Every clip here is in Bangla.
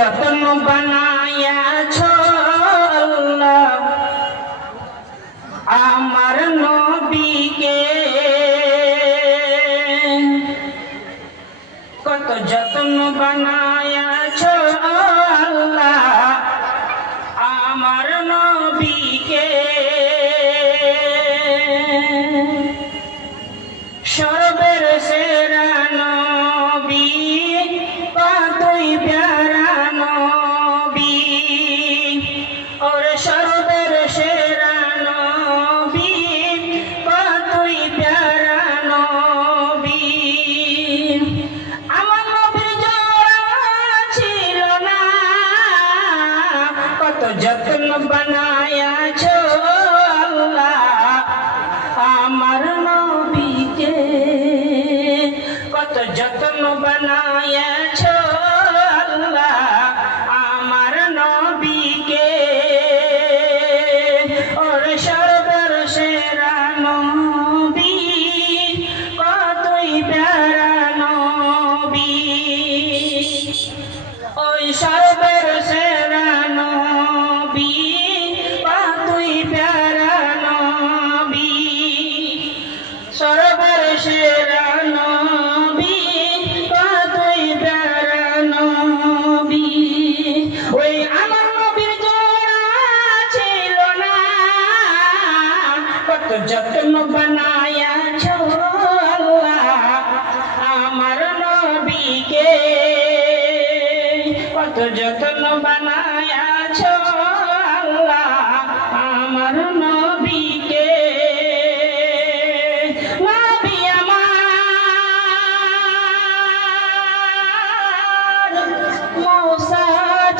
যত্ন বানায়াছো আল্লাহ আমার নবীকে, কত যত্ন বানায়াছো আল্লাহ আমার নবীকে। সর্বের সেরা নবী, কতই প্যারা নবী, ওরে সর্বের সেরা নবী, কতই প্যারা নবী। আমার নবীর জোড়া ছিল না, কত যত্ন বানায়াছো আল্লাহ আমার নবীকে, কত যত্ন বানায়াছো আল্লাহ আমার নবীকে। ওরে সর্বের সেরা নবী, কতই প্যারা নবী, ওই সর্বের সেরা নবী, কতই প্যারা নবী, সর্বের সেরা নবী, কতই প্যারা নবী। ওই আমার নবীর জোড়া ছিল না, কত যত্ন বানায়াছো আল্লাহ আমার নবীকে, কত যত্ন বানায়াছো আল্লাহ আমার নবীকে। নবী আমার মূসা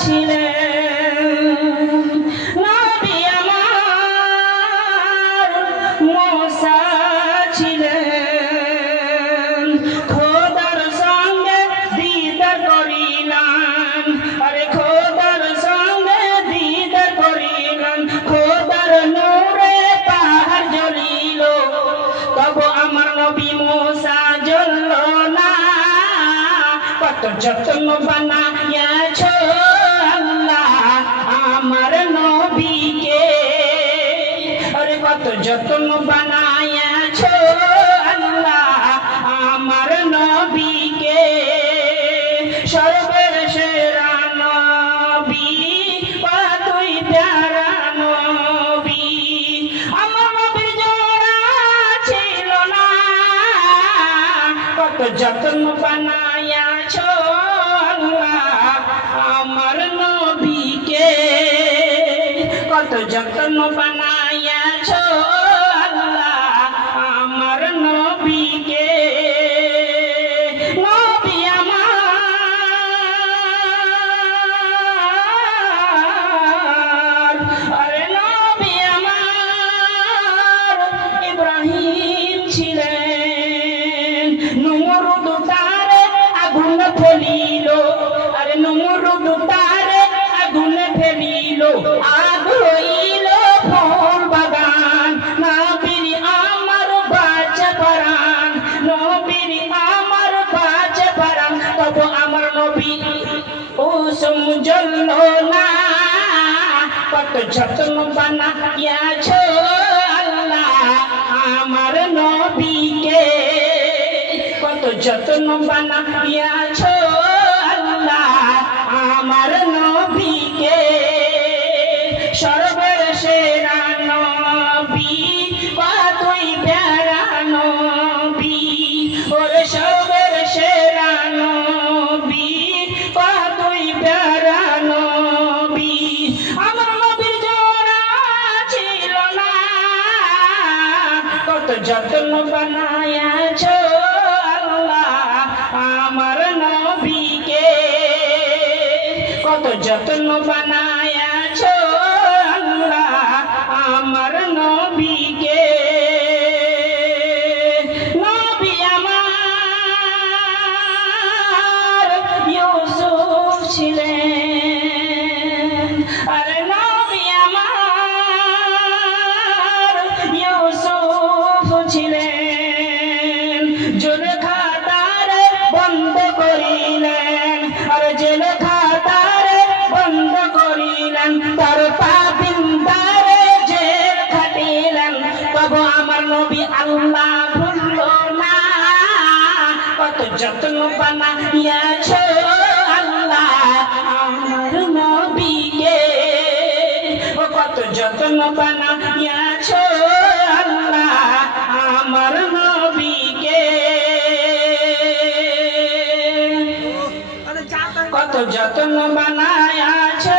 ছিলেন, নবী আমার মূসা ছিলেন, খোদার সঙ্গে দিদার করিলেন, আরে খোদার সঙ্গে দিদার করিলেন, খোদার নূরে পাহাড় জ্বলিল, তবু আমার নবী মূসা জ্বলল না। কত যত্ন বানায়াছো আল্লাহ আমার নবীকে, আরে কত যত্ন বানায়াছো আল্লাহ আমার নবীকে। সর্বের সেরা নবী, কতই প্যারা নবী, আমার নবীর জোড়া ছিল না, কত যত্ন বানায়াছো আল্লাহ আমার নবীকে, কত যত্ন বানায়াছো আল্লাহ আমার নবীকে। নবী আমার, আরে নবী আমার ইব্রাহিম ছিলেন, নমরুদ তারে আগুন ফেলিল, আরে নমরুদ তারে আগুন ফেলিল, আগ হইল ফল বাগান, নবীর আমার বাঁচে পরাণ, নবীর আমার বাঁচে পরাণ, তবু আমার নবী কুসুম জ্বলল না। কত যত্ন বানায়াছো আল্লাহ আমার নবীকে, কত যত্ন বানায়াছো আল্লাহ আমার নবীকে। সর্বের সেরা নবী, কতই প্যারা নবী, ওরে সর্বের সেরা নবী, কতই প্যারা নবী। আমার নবীর জোড়া ছিল না, কত যত্ন বানায়াছো আল্লাহ আমার নবীকে, কত যত্ন বানায়াছো আল্লাহ আমার নবীকে। নবী আমার ইউসুফ ছিলেন, আরে নবী আমার ইউসুফ ছিলেন, জুলখাতারে বন্ধ করিলেন, আর জেলখাতারে যত্ন বানাইয়াছো আল্লাহ আমার নবীকে, ও কত যত্ন বানাইয়াছো আল্লাহ আমার নবীকে, কত যত্ন বানাইয়াছো